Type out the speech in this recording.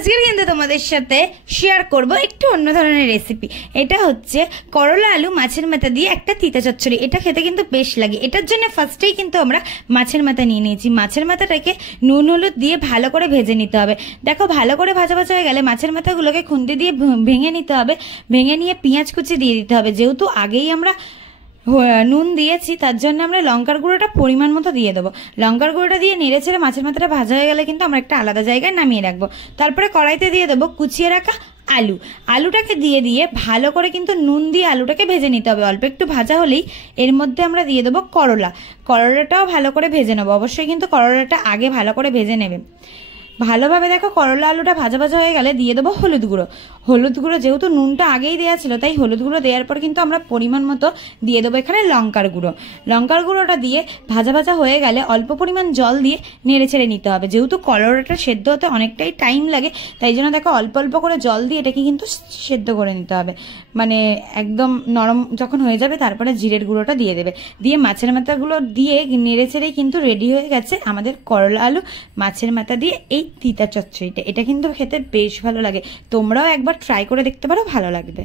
আজকের কিন্তু তোমাদের সাথে শেয়ার করব একটু অন্য ধরনের রেসিপি। এটা হচ্ছে করলা আলু মাছের মাথা দিয়ে একটা তিতা চচ্চড়ি। এটা খেতে কিন্তু বেশ লাগে। এটার জন্য ফার্স্টেই কিন্তু আমরা মাছের মাথা নিয়ে নিয়েছি। মাছের মাথাটাকে নুন হলুদ দিয়ে ভালো করে ভেজে নিতে হবে। দেখো ভালো করে ভাজা ভাজা হয়ে গেলে মাছের মাথাগুলোকে খুন্তি দিয়ে ভেঙে নিতে হবে। ভেঙে নিয়ে পেঁয়াজ কুচি দিয়ে দিতে হবে। যেহেতু আগেই আমরা নুন দিয়েছি তার জন্য আমরা লঙ্কার গুঁড়োটা পরিমাণ মতো দিয়ে দেবো। লঙ্কার গুঁড়োটা দিয়ে নেড়ে ছেড়ে মাছের মাথাটা ভাজা হয়ে গেলে কিন্তু আমরা একটা আলাদা জায়গায় নামিয়ে রাখবো। তারপরে কড়াইতে দিয়ে দেবো কুচিয়ে রাখা আলুটাকে দিয়ে ভালো করে কিন্তু নুন দিয়ে আলুটাকে ভেজে নিতে হবে। অল্প একটু ভাজা হলেই এর মধ্যে আমরা দিয়ে দেবো করলাটাও ভালো করে ভেজে নেবো। অবশ্যই কিন্তু করলাটা আগে ভালো করে ভেজে নেবে ভালোভাবে। দেখো করলা আলুটা ভাজা ভাজা হয়ে গেলে দিয়ে দেবো হলুদ গুঁড়ো। যেহেতু নুনটা আগেই দেওয়া ছিল তাই হলুদ গুঁড়ো দেওয়ার পর কিন্তু আমরা পরিমাণ মতো দিয়ে দেবো এখানে লঙ্কার গুঁড়োটা দিয়ে ভাজা ভাজা হয়ে গেলে অল্প পরিমাণ জল দিয়ে নেড়ে ছেড়ে নিতে হবে। যেহেতু করলাটা সেদ্ধ হতে অনেকটাই টাইম লাগে তাই জন্য দেখো অল্প অল্প করে জল দিয়ে এটাকে কিন্তু সেদ্ধ করে নিতে হবে। মানে একদম নরম যখন হয়ে যাবে তারপরে জিরের গুঁড়োটা দিয়ে দেবে। দিয়ে মাছের মাথাগুলো দিয়ে নেড়ে ছেড়েই কিন্তু রেডি হয়ে গেছে আমাদের করলা আলু মাছের মাথা দিয়ে এই তিতা চচ্চড়িটা। এটা কিন্তু খেতে বেশ ভালো লাগে। তোমরাও একবার ট্রাই করে দেখতে পারো, ভালো লাগবে।